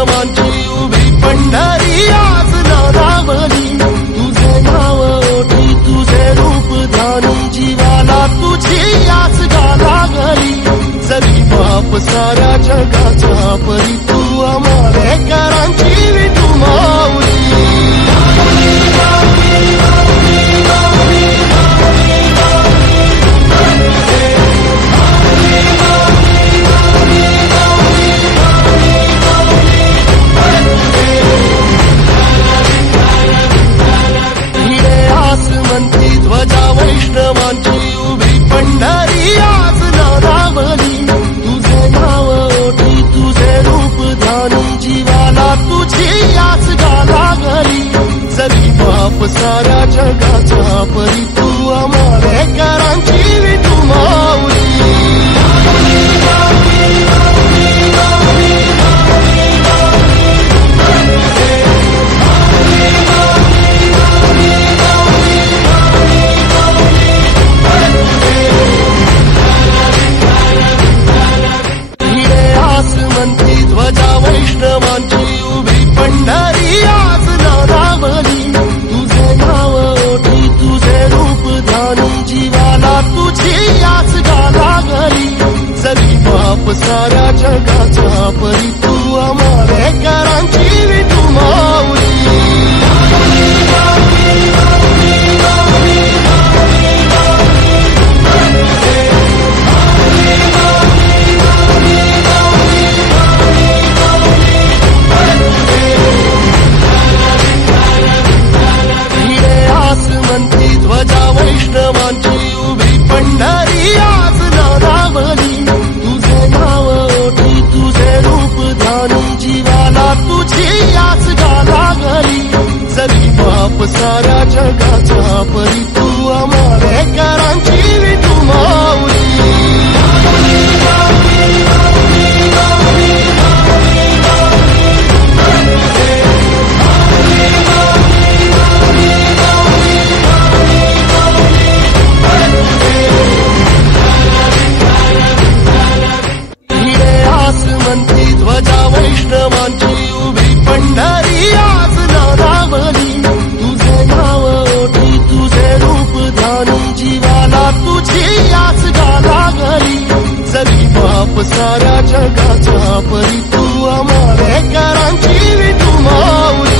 वैष्णवांची उभी पंढरी आज नावावली तुझे नाव ओठी तुझे रूप ध्यानी जीवाला तुझी याच गाला घरी जरी बाप साऱ्या जगाचा परी तू आमालेकरांची विठू माऊली वैष्णवांची उभी पंढरी आज नावावली तुझे नाव ओठी तुझे रूप ध्यानी जीवाला तुझी याच गाला घरी जरी बाप साऱ्या जगाचा परी तू आमालेकरांची विठू माऊली वैष्णवांची उभी पंढरी आज नावावली तुझे नाव ओठी तुझे रूप ध्यानी जीवाला तुझी याच गाला घरी जरी बाप साऱ्या जगाचा परी तू आमालेकरांची विठू माऊली वैष्णवांची उभी पंढरी आज नावावली तुझे नाव ओठी तुझे रूप ध्यानी जीवाला तुझी याच गाला घरी जरी बाप साऱ्या जगाचा परी तू आमालेकरांची विठू माऊली वैष्णवांची उभी पंढरी आज नावावली तुझे नाव ओठी तुझे रूप ध्यानी जीवाला तुझी याच गाला घरी जरी बाप साऱ्या जगाचा परी तू आमालेकरांची विठू माऊली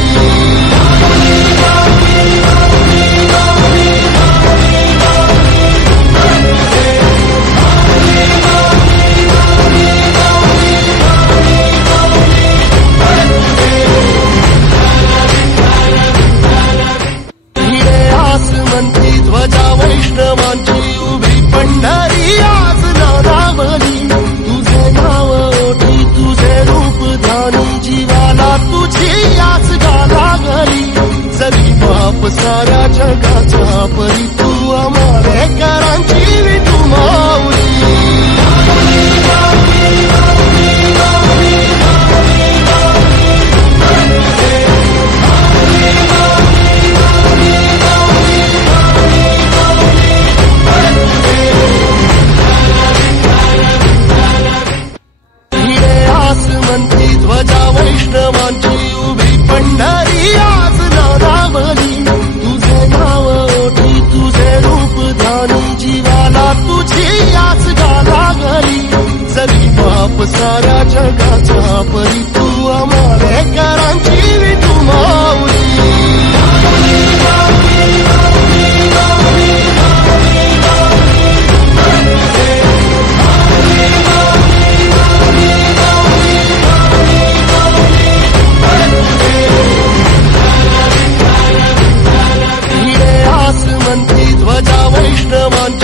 वैष्णवांची उभी पंढरी आज नावावली तुझे नाव ओठी तुझे रूप ध्यानी जीवाला तुझी याच गाला घरी जरी बाप साऱ्या जगाचा परी तू आमालेकरांची विठू माऊली वैष्णवांची उभी पंढरी आज नावावली तुझे नाव ओठी तुझे रूप ध्यानी जीवाला तुझी याच गाला घरी जरी बाप साऱ्या जगाचा परी तू आमालेकरांची विठू माऊली वैष्णवांची